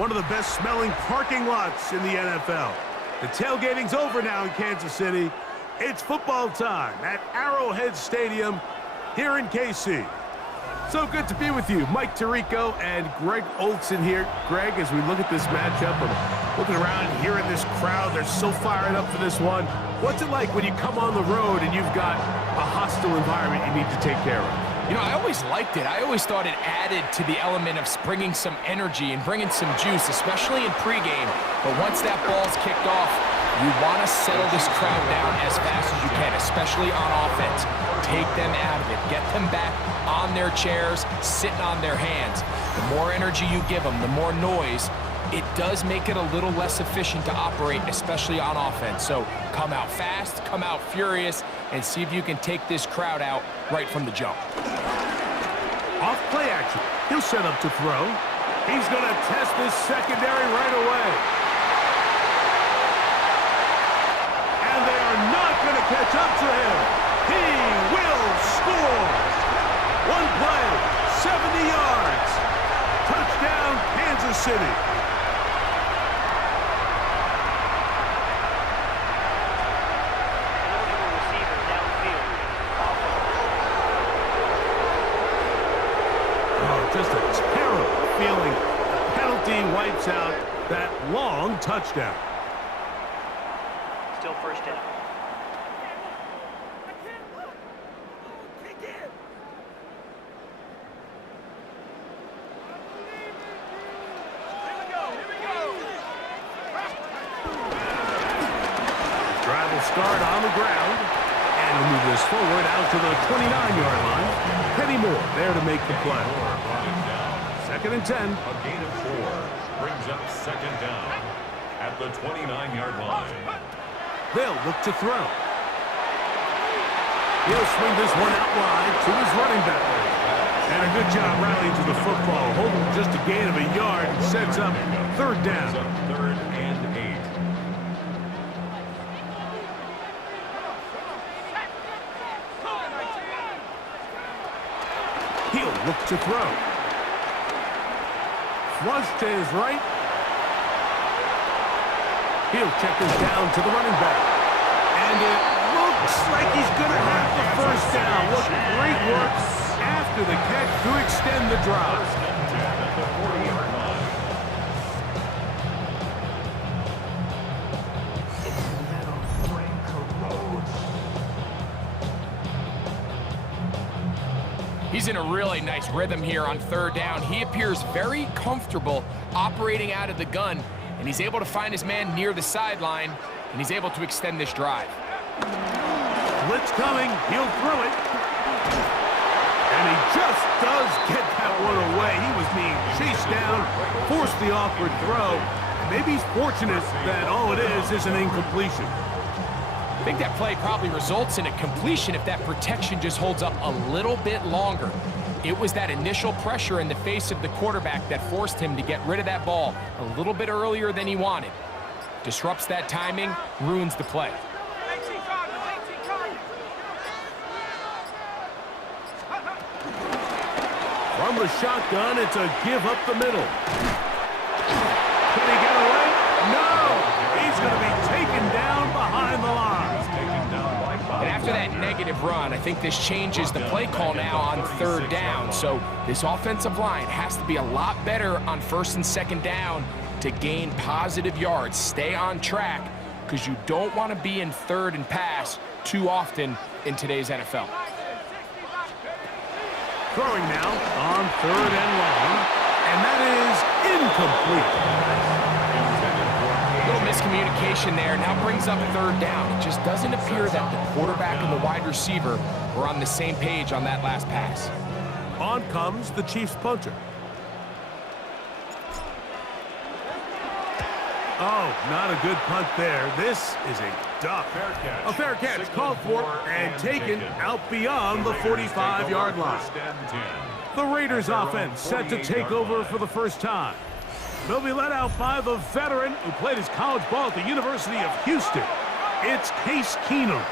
one of the best smelling parking lots in the NFL. The tailgating's over now in Kansas City. It's football time at Arrowhead Stadium here in KC. So good to be with you. Mike Tirico and Greg Olson here. Greg, as we look at this matchup, I'm looking around here in this crowd. They're so fired up for this one. What's it like when you come on the road and you've got a hostile environment you need to take care of? You know, I always liked it. I always thought it added to the element of bringing some energy and bringing some juice, especially in pregame. But once that ball's kicked off, you want to settle this crowd down as fast as you can, especially on offense. Take them out of it. Get them back on their chairs, sitting on their hands. The more energy you give them, the more noise, it does make it a little less efficient to operate, especially on offense. So come out fast, come out furious, and see if you can take this crowd out right from the jump. Off play action. He'll set up to throw. He's going to test this secondary right away. And they are not going to catch up to him. He will score. One play, 70 yards. Touchdown, Kansas City. Just a terrible feeling. The penalty wipes out that long touchdown. Still first down. Drive will start on the ground. And he'll move this forward out to the 29-yard line. Kenny Moore there to make the play. Second and 10. A gain of 4 brings up second down at the 29-yard line. They'll look to throw. He'll swing this one out wide to his running back. And a good job rallying to the football. Holding just a gain of a yard and sets up third down. Third and 8. He'll look to throw. Flush to his right. He'll check this down to the running back. And it looks like he's going to have the first down. What great work after the catch to extend the drive. At the 40-yard line. He's in a really nice rhythm here on third down. He appears very comfortable operating out of the gun, and he's able to find his man near the sideline, and he's able to extend this drive. Blitz coming. He'll throw it. And he just does get that one away. He was being chased down, forced the awkward throw. Maybe he's fortunate that all it is an incompletion. I think that play probably results in a completion if that protection just holds up a little bit longer. It was that initial pressure in the face of the quarterback that forced him to get rid of that ball a little bit earlier than he wanted. Disrupts that timing, ruins the play. From the shotgun, it's a give up the middle. Can he get away? No! He's going to be taken down behind the line. And after that negative run, I think this changes the play call now on third down. So this offensive line has to be a lot better on first and second down to gain positive yards. Stay on track because you don't want to be in third and pass too often in today's NFL. Throwing now on third and long, and that is incomplete. Little miscommunication there. Now brings up third down. It just doesn't appear that the quarterback and the wide receiver were on the same page on that last pass. On comes the Chiefs punter. Oh, not a good punt there. This is a duck. A fair catch called for and taken out beyond the 45-yard line. The Raiders offense set to take over for the first time. They'll be led out by the veteran who played his college ball at the University of Houston. It's Case Keenum.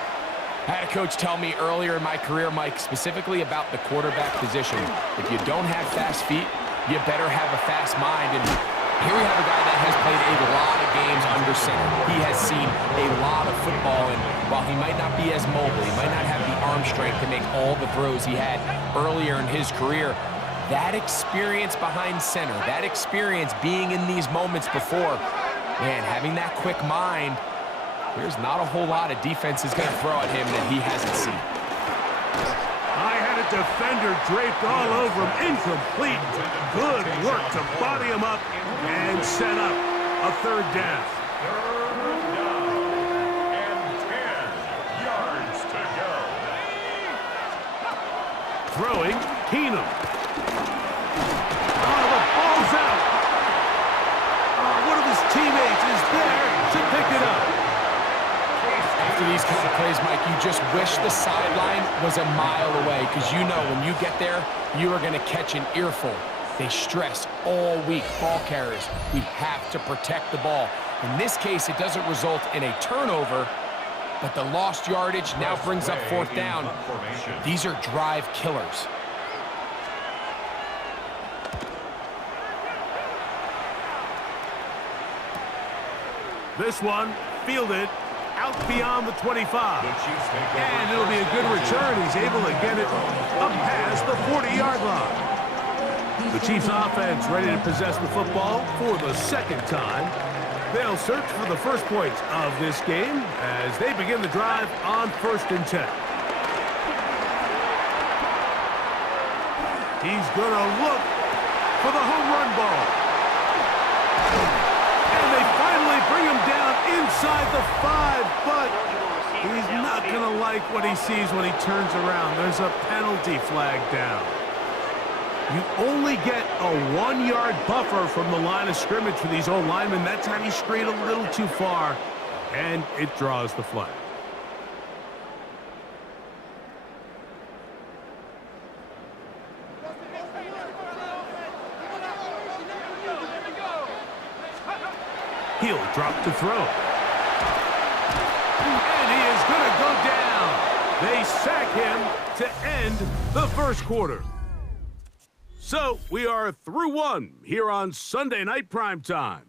I had a coach tell me earlier in my career, Mike, specifically about the quarterback position. If you don't have fast feet, you better have a fast mind. And Here we have a guy that has played a lot of games under center. He has seen a lot of football, and while he might not be as mobile, he might not have the arm strength to make all the throws he had earlier in his career, that experience behind center, that experience being in these moments before, man, having that quick mind, there's not a whole lot of defense is going to throw at him that he hasn't seen. I had a defender draped all over him. Incomplete. Good work to body him up and set up a third down. Third down and 10 yards to go. Throwing, Keenum. Oh, the ball's out. Oh, one of his teammates is there to pick it up. After these kind of plays, Mike, you just wish the sideline was a mile away, because you know when you get there, you are going to catch an earful. They stress all week, ball carriers. We have to protect the ball. In this case, it doesn't result in a turnover, but the lost yardage now brings up fourth down. These are drive killers. This one fielded out beyond the 25. And it'll be a good return. He's able to get it up past the 40-yard line. The Chiefs offense ready to possess the football for the second time. They'll search for the first points of this game as they begin the drive on 1st and 10. He's going to look for the home run ball. And they finally bring him down inside the 5, but he's not going to like what he sees when he turns around. There's a penalty flag down. You only get a 1-yard buffer from the line of scrimmage for these old linemen. That's how he strayed a little too far, and it draws the flag. He'll drop to throw. And he is going to go down. They sack him to end the first quarter. So we are through one here on Sunday Night Primetime.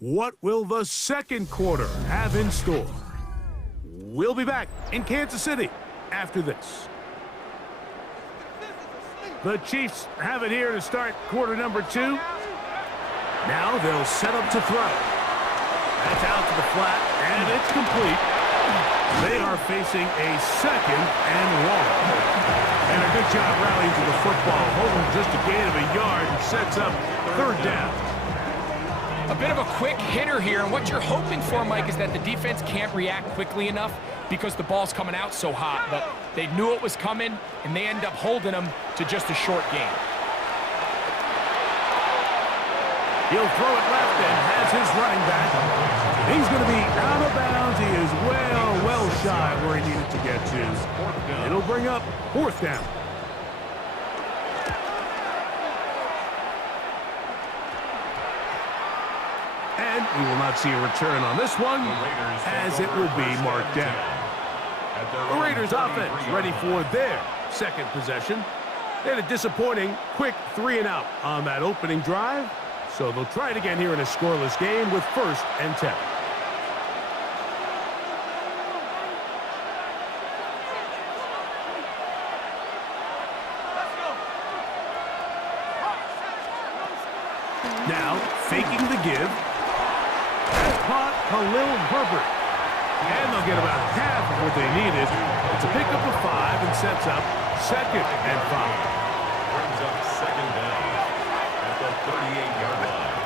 What will the second quarter have in store? We'll be back in Kansas City after this. The Chiefs have it here to start quarter number 2. Now they'll set up to throw. That's out to the flat, and it's complete. They are facing a 2nd and 1. And a good job rallying to the football, holding just a gain of a yard and sets up 3rd down. A bit of a quick hitter here, and what you're hoping for, Mike, is that the defense can't react quickly enough because the ball's coming out so hot. But they knew it was coming, and they end up holding them to just a short gain. He'll throw it left and has his running back. He's going to be out of bounds. He is well shy where he needed to get to. It'll bring up 4th down. And we will not see a return on this one, as it will be marked down. The Raiders offense ready for their second possession. They had a disappointing quick 3-and-out on that opening drive. So they'll try it again here in a scoreless game with 1st and 10. Now, faking the give. That's caught Khalil Herbert. And they'll get about half of what they needed. It's a pickup of 5 and sets up 2nd and 5. Brings up 2nd down at the 38-yard line.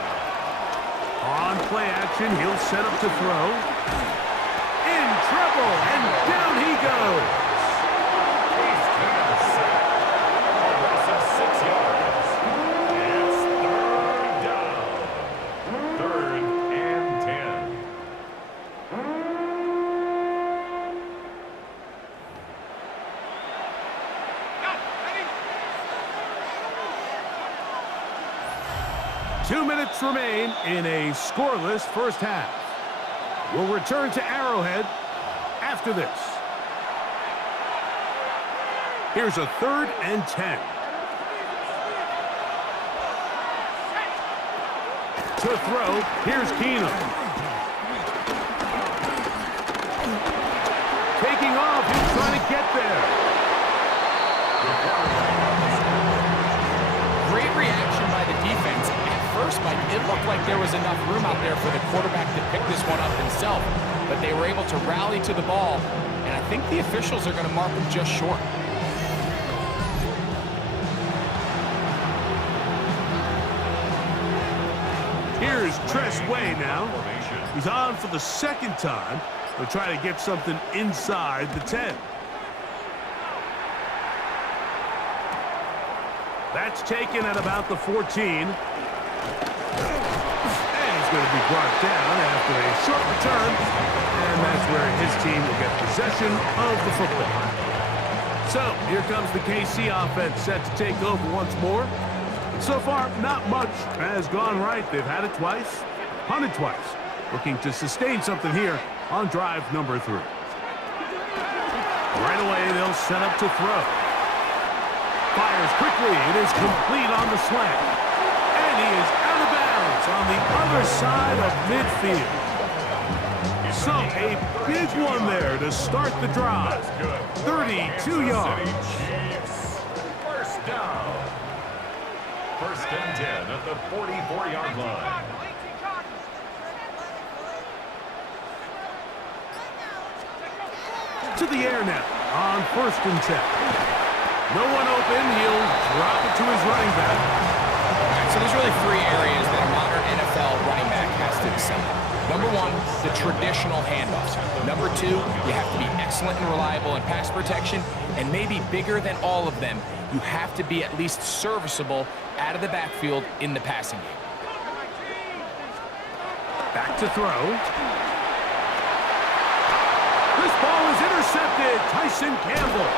On play action, he'll set up to throw. In trouble, and down he goes. He's taken a sack. Loss of 6 yards. It's 3rd down. 3rd and 10. Two minutes remain in a scoreless first half. We'll return to Arrowhead after this. Here's a 3rd and 10. To throw, here's Keenum. Taking off, he's trying to get there. Great reaction by the defense. At first, Mike, it looked like there was enough room out there for the quarterback to pick this one up himself, but they were able to rally to the ball, and I think the officials are going to mark him just short. Here's Tress Way now. He's on for the second time. He'll try to get something inside the 10. That's taken at about the 14. And he's going to be brought down after a short return. And that's where his team will get possession of the football. So here comes the KC offense set to take over once more. So far, not much has gone right. They've had it twice, punted twice. Looking to sustain something here on drive number 3. Right away, they'll set up to throw. Fires quickly. It is complete on the slant. And he is out of bounds on the other side of midfield. So a big one there to start the drive. 32 yards. First down. First and 10 at the 44-yard line. To the air now on first and 10. No one open. He'll drop it to his running back. All right, so there's really 3 areas that a modern NFL running back has to excel in. Number 1, the traditional handoffs. Number 2, you have to be excellent and reliable in pass protection. And maybe bigger than all of them, you have to be at least serviceable out of the backfield in the passing game. Back to throw. This ball is intercepted. Tyson Campbell.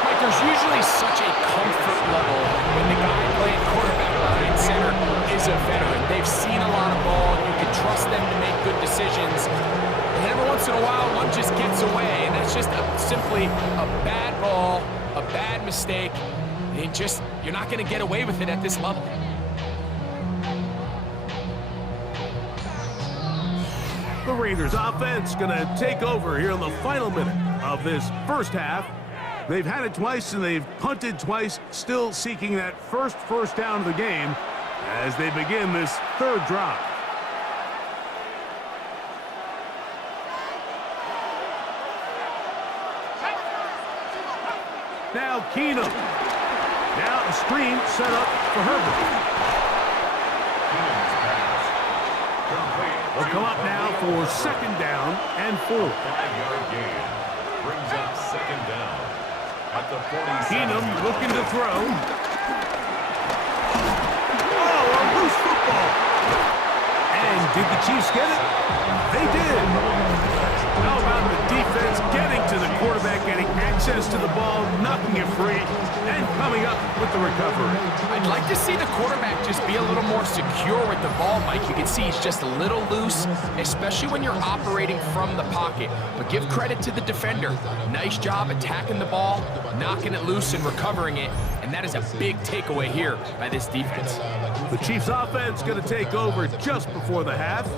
Mike, there's usually such a comfort level when the guy playing quarterback behind center is a veteran. They've seen a lot of ball. You can trust them to make good decisions. And every once in a while, one just gets away. And that's just simply a bad ball, a bad mistake. And you're not going to get away with it at this level. The Raiders offense going to take over here in the final minute of this first half. They've had it twice and they've punted twice, still seeking that first down of the game as they begin this third drive. Now Keenum. Now a screen set up for Herbert. Will come up now for second down and 4. 5-yard gain brings up second down at the 47. Keenum looking to throw. Oh, a loose football. And did the Chiefs get it? They did. How about the defense getting to the quarterback, getting access to the ball, knocking it free, and coming up with the recovery. I'd like to see the quarterback just be a little more secure with the ball, Mike. You can see he's just a little loose, especially when you're operating from the pocket. But give credit to the defender. Nice job attacking the ball, knocking it loose and recovering it. And that is a big takeaway here by this defense. The Chiefs offense going to take over just before the half.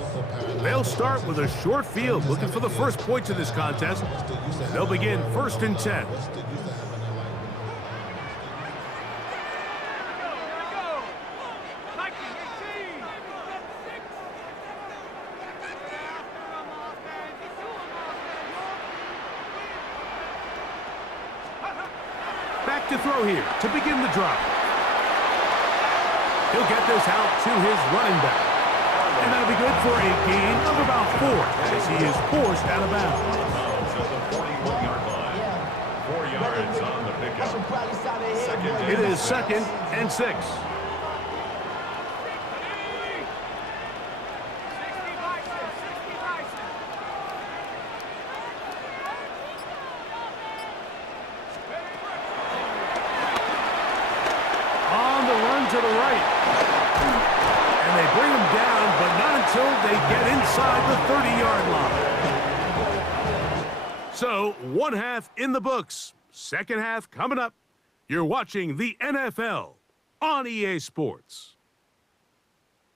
They'll start with a short field, looking for the first points of this contest. They'll begin first and 10. Back to throw here to begin the drive. He'll get this out to his running back. And that'll be good for a gain of about 4 as he is forced out of bounds. At the 41-yard line. 4 yards on the pickup. It is second and 6. On the run to the right. And they bring him down, but not until they get inside the 30-yard line. So, one half in the books. Second half coming up. You're watching the NFL on EA Sports.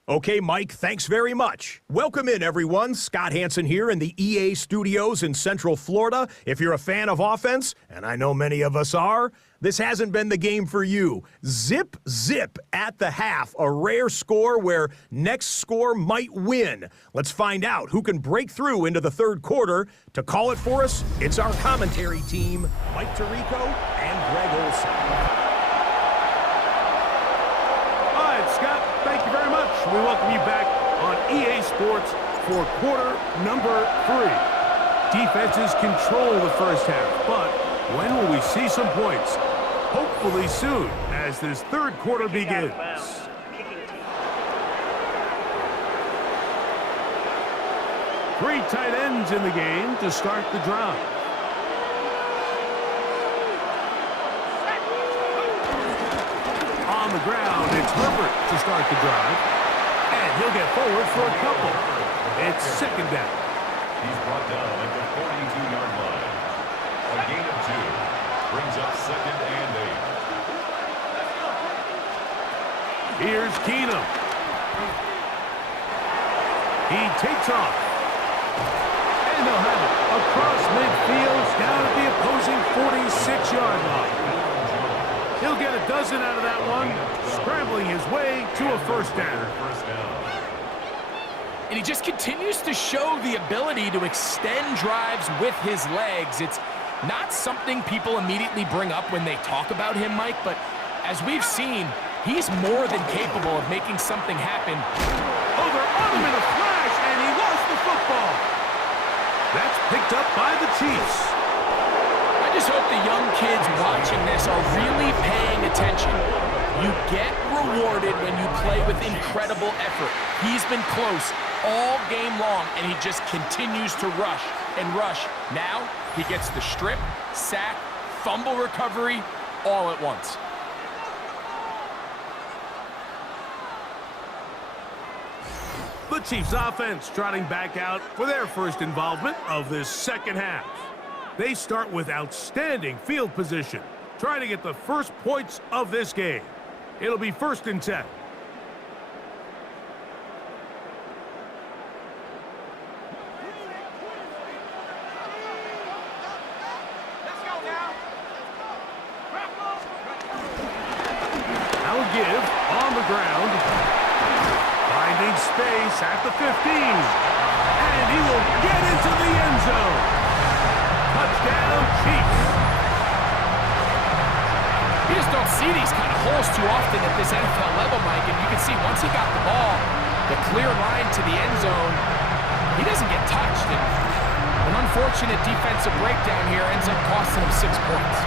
Okay, Mike, thanks very much. Welcome in, everyone. Scott Hansen here in the EA studios in Central Florida. If you're a fan of offense, and I know many of us are, this hasn't been the game for you. Zip, zip at the half, a rare score where next score might win. Let's find out who can break through into the third quarter. To call it for us, it's our commentary team, Mike Tirico and Greg Olson. Scott, thank you very much. We welcome you back on EA Sports for quarter number 3. Defenses control the first half, but when will we see some points? Hopefully soon, as this third quarter begins. 3 tight ends in the game to start the drive. On the ground, it's Herbert to start the drive. And he'll get forward for a couple. It's second down. He's brought down at the 42-yard line. A gain of 2 brings up second and 8. Here's Keenum. He takes off. And they'll have it across midfield down at the opposing 46-yard line. He'll get a dozen out of that one, scrambling his way to a first down. And he just continues to show the ability to extend drives with his legs. It's not something people immediately bring up when they talk about him, Mike, but as we've seen, he's more than capable of making something happen. Over on him in a flash, and he lost the football. That's picked up by the Chiefs. I just hope the young kids watching this are really paying attention. You get rewarded when you play with incredible effort. He's been close all game long, and he just continues to rush and rush. Now he gets the strip, sack, fumble recovery all at once. The Chiefs offense trotting back out for their first involvement of this second half. They start with outstanding field position, trying to get the first points of this game. It'll be 1st and 10. Now give on the ground. Finding space at the 15. And he will get into the end zone. Touchdown, Chiefs. You just don't see these kind of holes too often at this NFL level, Mike, and you can see once he got the ball, the clear line to the end zone, he doesn't get touched. And an unfortunate defensive breakdown here ends up costing him 6 points.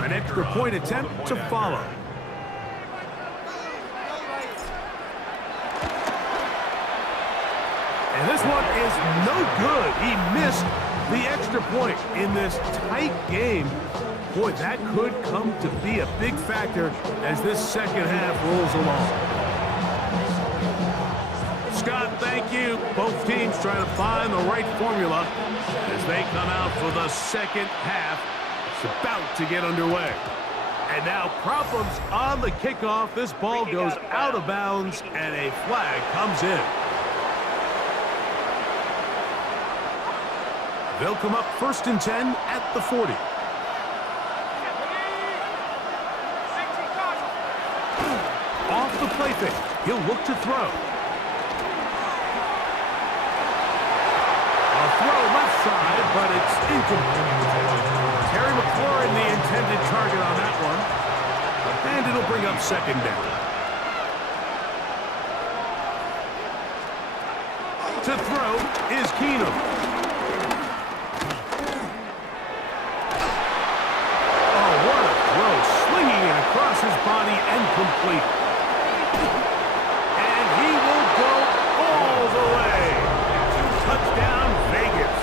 An extra point attempt to follow. And this one is no good. He missed the extra point in this tight game. Boy, that could come to be a big factor as this second half rolls along. Scott, thank you. Both teams trying to find the right formula as they come out for the second half. It's about to get underway. And now problems on the kickoff. This ball goes out of bounds, and a flag comes in. They'll come up 1st and 10 at the 40. Off the play fake. He'll look to throw. A throw left side, but it's incomplete. Terry McLaurin, the intended target on that one. And it'll bring up second down. To throw is Keenum. Oh, what a throw. Slinging it across his body and complete. And he will go all the way. Touchdown, Vegas.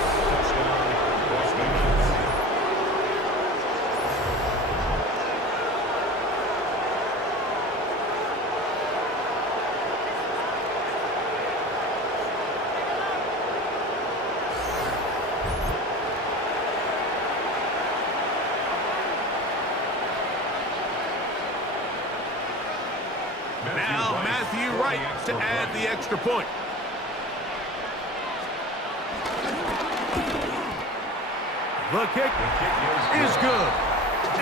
to add the extra point. The kick is good.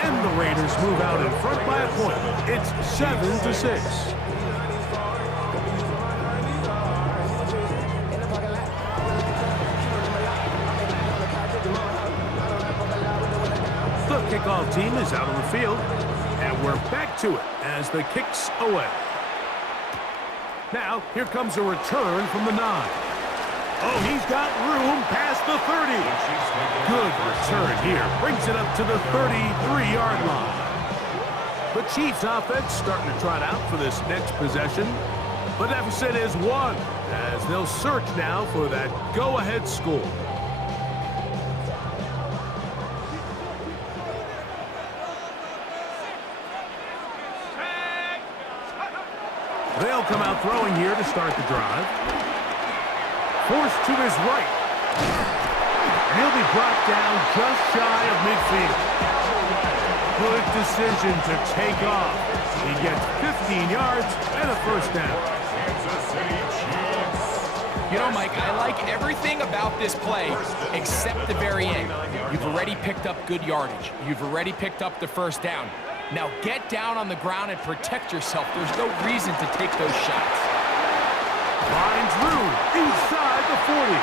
And the Raiders move out in front by a point. It's 7-6. The kickoff team is out on the field, and we're back to it as the kick's away. Now, here comes a return from the 9. Oh, he's got room past the 30. Good return here. Brings it up to the 33-yard line. The Chiefs offense starting to trot out for this next possession. The deficit is 1 as they'll search now for that go-ahead score. They'll come out throwing here to start the drive. Forced to his right. And he'll be brought down just shy of midfield. Good decision to take off. He gets 15 yards and a first down. You know, Mike, I like everything about this play except the very end. You've already picked up good yardage. You've already picked up the first down. Now get down on the ground and protect yourself. There's no reason to take those shots. Finds room inside the 40.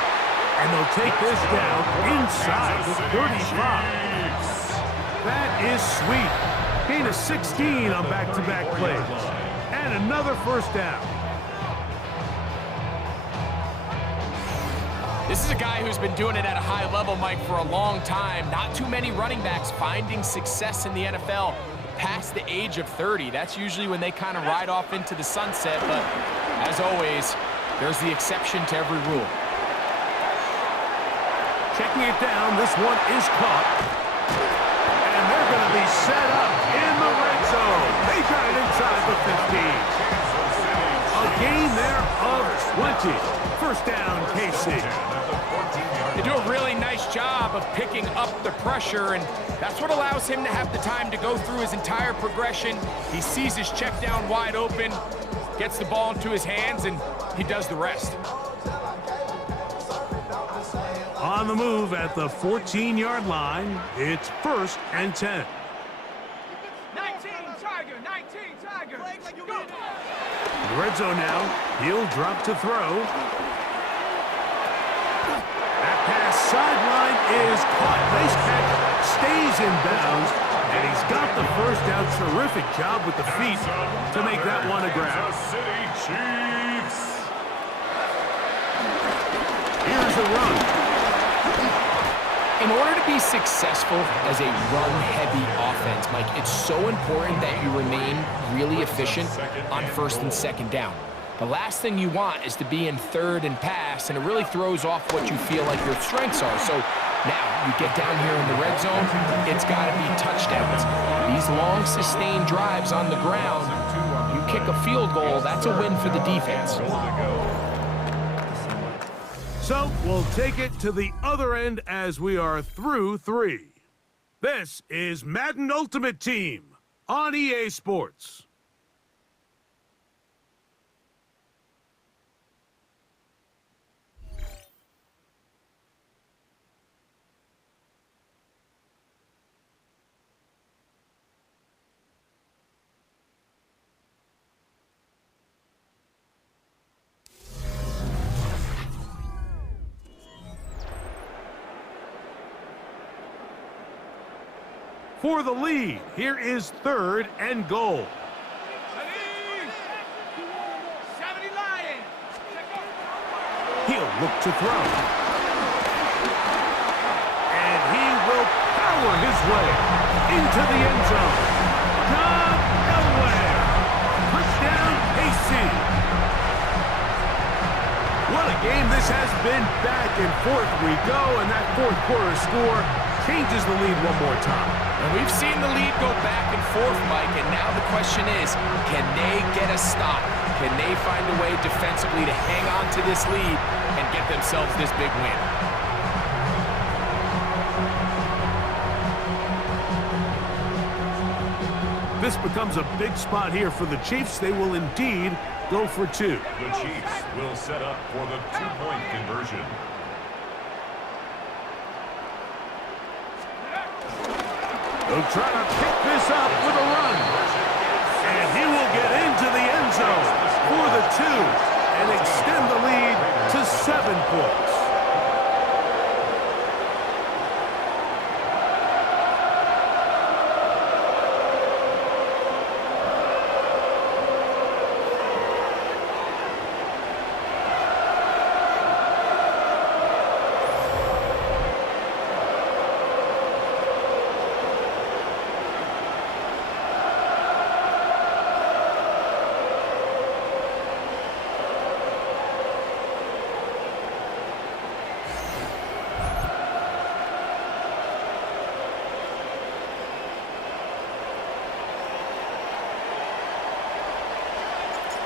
And they'll take this down inside the 35. That is sweet. Gain of 16 on back-to-back plays. And another first down. This is a guy who's been doing it at a high level, Mike, for a long time. Not too many running backs finding success in the NFL past the age of 30. That's usually when they kind of ride off into the sunset, but as always, there's the exception to every rule. Checking it down, this one is caught. And they're going to be set up in the red zone. They got it inside the 15. A gain there of 20. First down, KC. They do a really nice job of picking up the pressure, and that's what allows him to have the time to go through his entire progression. He sees his check down wide open, gets the ball into his hands, and he does the rest. On the move at the 14-yard line, it's 1st and 10. 19 Tiger, 19 Tiger. Go. The red zone now. He'll drop to throw. That pass sideline is caught. Nice catch. Stays in bounds. And he's got the first down. Terrific job with the feet to make that one a grab. City Chiefs. Here's the run. In order to be successful as a run-heavy offense, Mike, it's so important that you remain really efficient on 1st and 2nd down. The last thing you want is to be in 3rd and pass, and it really throws off what you feel like your strengths are. So now you get down here in the red zone, it's got to be touchdowns. These long, sustained drives on the ground, you kick a field goal, that's a win for the defense. So we'll take it to the other end as we are through 3. This is Madden Ultimate Team on EA Sports. For the lead, here is 3rd and goal. 70 Lions. He'll look to throw. And he will power his way into the end zone. John Elway. Touchdown, KC. What a game this has been. Back and forth we go, and that 4th quarter score changes the lead one more time. And we've seen the lead go back and forth, Mike, and now the question is, can they get a stop? Can they find a way defensively to hang on to this lead and get themselves this big win? This becomes a big spot here for the Chiefs. They will indeed go for two. The Chiefs will set up for the two-point conversion. They'll try to pick this up with a run. And he will get into the end zone for the two and extend the lead to 7 points.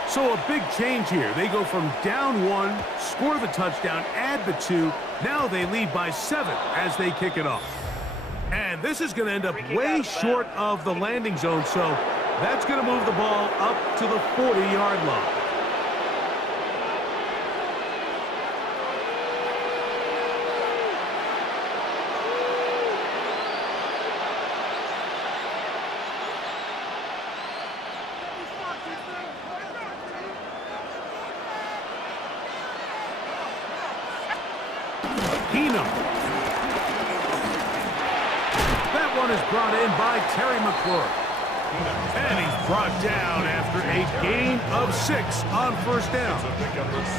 So a big change here. They go from down 1, score the touchdown, add the 2. Now they lead by 7 as they kick it off. And this is going to end up way short of the landing zone, so that's going to move the ball up to the 40-yard line. That one is brought in by Terry McClure. And he's brought down after a gain of 6 on first down. It's a pickup of 6.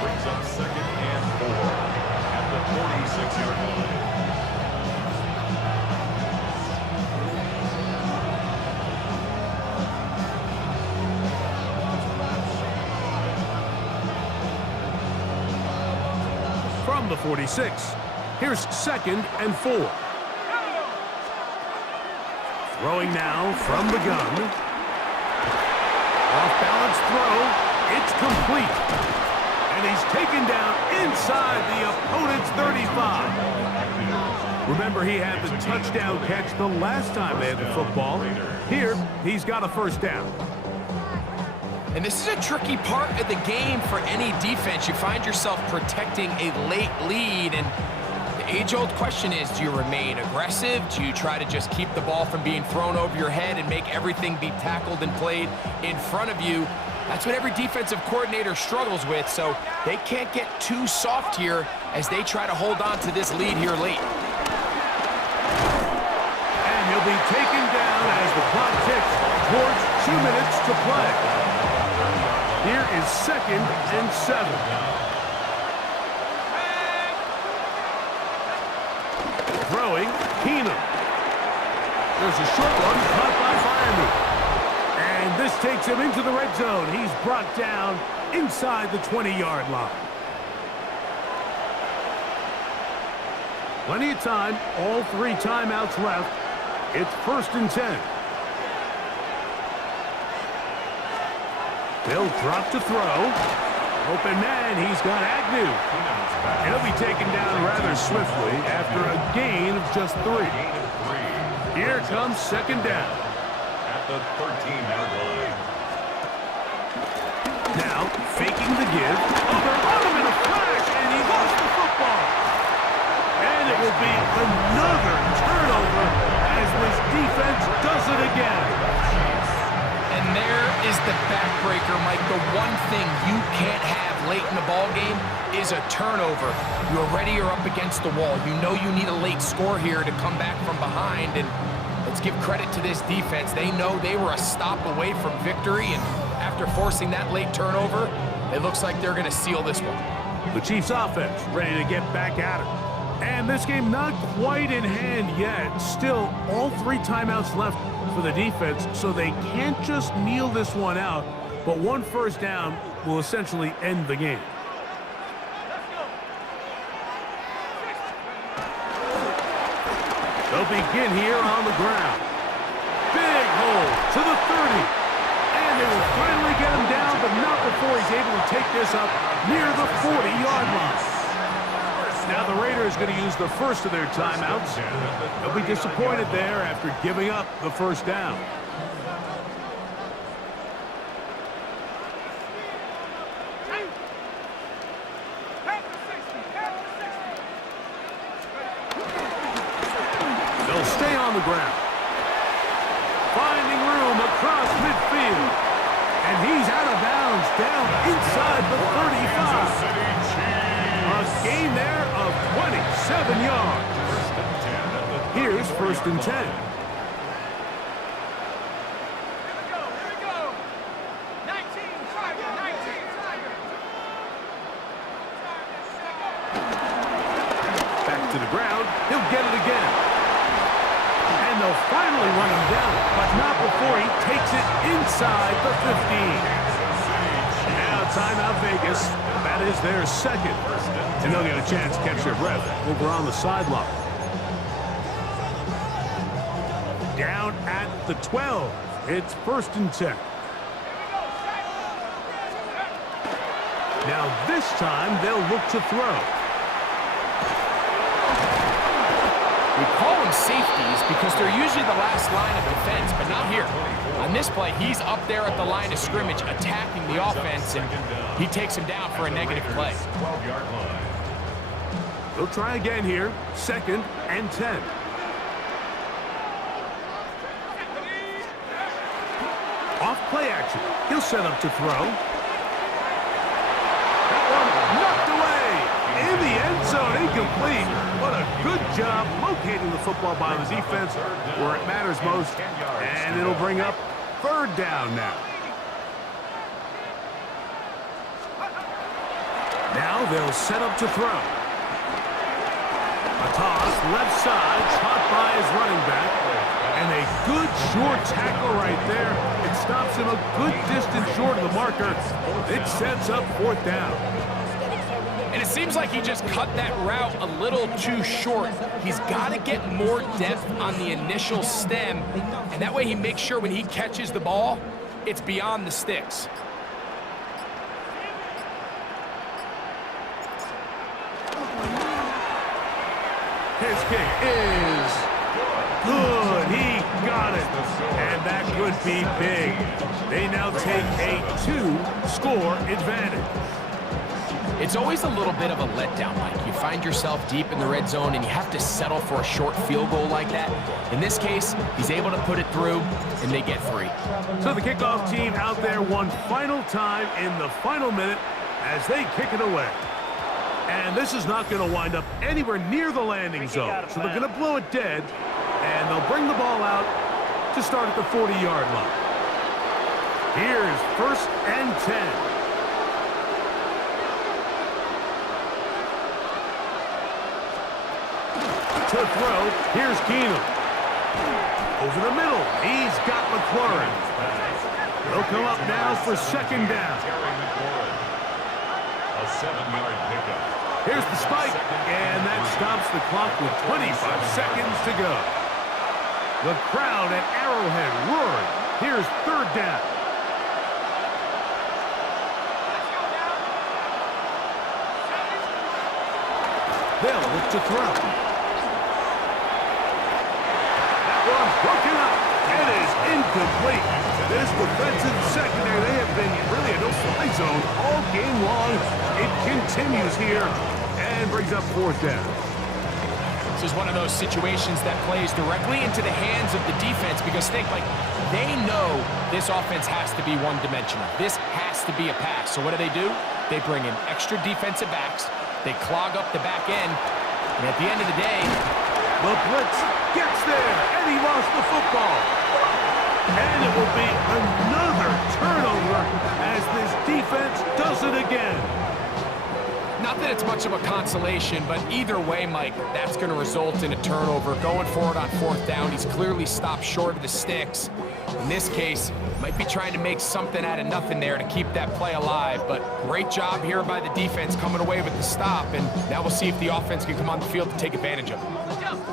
Brings up 2nd and 4 at the 46-yard line. From the 46, here's 2nd and 4. Throwing now from the gun. Off-balance throw. It's complete. And he's taken down inside the opponent's 35. Remember, he had the touchdown catch the last time they had the football. Here, he's got a first down. And this is a tricky part of the game for any defense. You find yourself protecting a late lead, and the age-old question is, do you remain aggressive? Do you try to just keep the ball from being thrown over your head and make everything be tackled and played in front of you? That's what every defensive coordinator struggles with, so they can't get too soft here as they try to hold on to this lead here late. And he'll be taken down as the clock ticks towards 2 minutes to play. Here is 2nd and 7. Throwing, Keenum. There's a short one caught by Fireman. And this takes him into the red zone. He's brought down inside the 20-yard line. Plenty of time, all 3 timeouts left. It's 1st and 10. They'll drop to throw. Open man, he's got Agnew. He'll be taken down rather swiftly after a gain of just 3. Here comes 2nd down. At the 13-yard line. Now, faking the give. Oh, they're on him in a flash, and he lost the football. And it will be another turnover as this defense does it again. And there is the backbreaker, Mike. The one thing you can't have late in the ball game is a turnover. You already are up against the wall. You know you need a late score here to come back from behind. And let's give credit to this defense. They know they were a stop away from victory. And after forcing that late turnover, it looks like they're going to seal this one. The Chiefs offense ready to get back at it. And this game not quite in hand yet. Still, all 3 timeouts left for the defense, so they can't just kneel this one out, but 1 first down will essentially end the game. They'll begin here on the ground. Big hole to the 30. And they will finally get him down, but not before he's able to take this up near the 40-yard line. Now the Raiders going to use the first of their timeouts. They'll be disappointed there after giving up the first down. on the ground. Finding room across midfield. And he's out of bounds down inside the 35. A gain there of 27 yards. Here's 1st and 10. Here we go. 19 Tiger, 19 Tiger. Back to the ground. He'll get it again. And they'll finally run him down, but not before he takes it inside the 15. Now timeout Vegas. That is their second. And they'll get a chance to catch their breath over on the sideline. Down at the 12. It's 1st and 10. Now this time they'll look to throw. We call them safeties because they're usually the last line of defense, but not here. On this play, he's up there at the line of scrimmage attacking the offense, and he takes him down for a negative play. 12-yard line. They'll try again here. 2nd and 10. Off play action. He'll set up to throw. That one knocked away. In the end zone, incomplete. What a good job locating the football by the defense where it matters most. And it'll bring up 3rd down now. Now they'll set up to throw. A toss, left side, caught by his running back. And a good short tackle right there. It stops him a good distance short of the marker. It sets up 4th down. And it seems like he just cut that route a little too short. He's got to get more depth on the initial stem, and that way he makes sure when he catches the ball, it's beyond the sticks. His kick is good. He got it. And that could be big. They now take a 2-score advantage. It's always a little bit of a letdown, Mike. You find yourself deep in the red zone and you have to settle for a short field goal like that. In this case, he's able to put it through and they get 3. So the kickoff team out there one final time in the final minute as they kick it away. And this is not going to wind up anywhere near the landing zone. So they're going to blow it dead, and they'll bring the ball out to start at the 40-yard line. Here's 1st and 10. To throw, here's Keenum. Over the middle, he's got McLaurin. They'll come up now for 2nd down. A 7-yard pickup. Here's the spike, and that stops the clock with 25 seconds to go. The crowd at Arrowhead roaring. Here's 3rd down. They'll look to throw. Broken up. It is incomplete. This defensive secondary, they have been really a no-fly zone all game long. It continues here and brings up 4th down. This is one of those situations that plays directly into the hands of the defense because think, like, they know this offense has to be one-dimensional. This has to be a pass. So what do? They bring in extra defensive backs. They clog up the back end. And at the end of the day, the blitz gets there, and he lost the football. And it will be another turnover as this defense does it again. not that it's much of a consolation, but either way, Mike, that's going to result in a turnover. Going forward on 4th down, he's clearly stopped short of the sticks. In this case, might be trying to make something out of nothing there to keep that play alive, but great job here by the defense coming away with the stop, and now we'll see if the offense can come on the field to take advantage of it.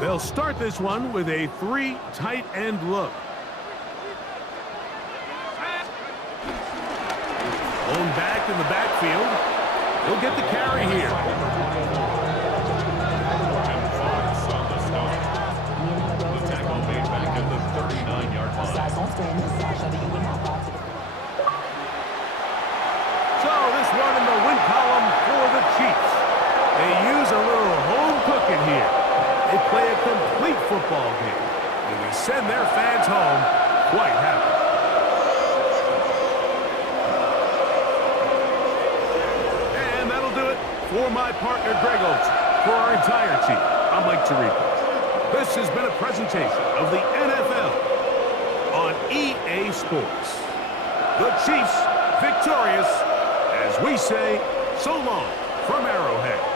They'll start this one with a 3 tight end look. Own back in the backfield. He'll get the carry here. And Fox on the start. The tackle made back at the 39-yard line. So this one in the win column for the Chiefs. They use a little home cooking here. They play a complete football game. and they send their fans home quite happy. And that'll do it for my partner, Greg Olson. For our entire team, I'm Mike Tirico. This has been a presentation of the NFL on EA Sports. The Chiefs victorious, as we say, so long from Arrowhead.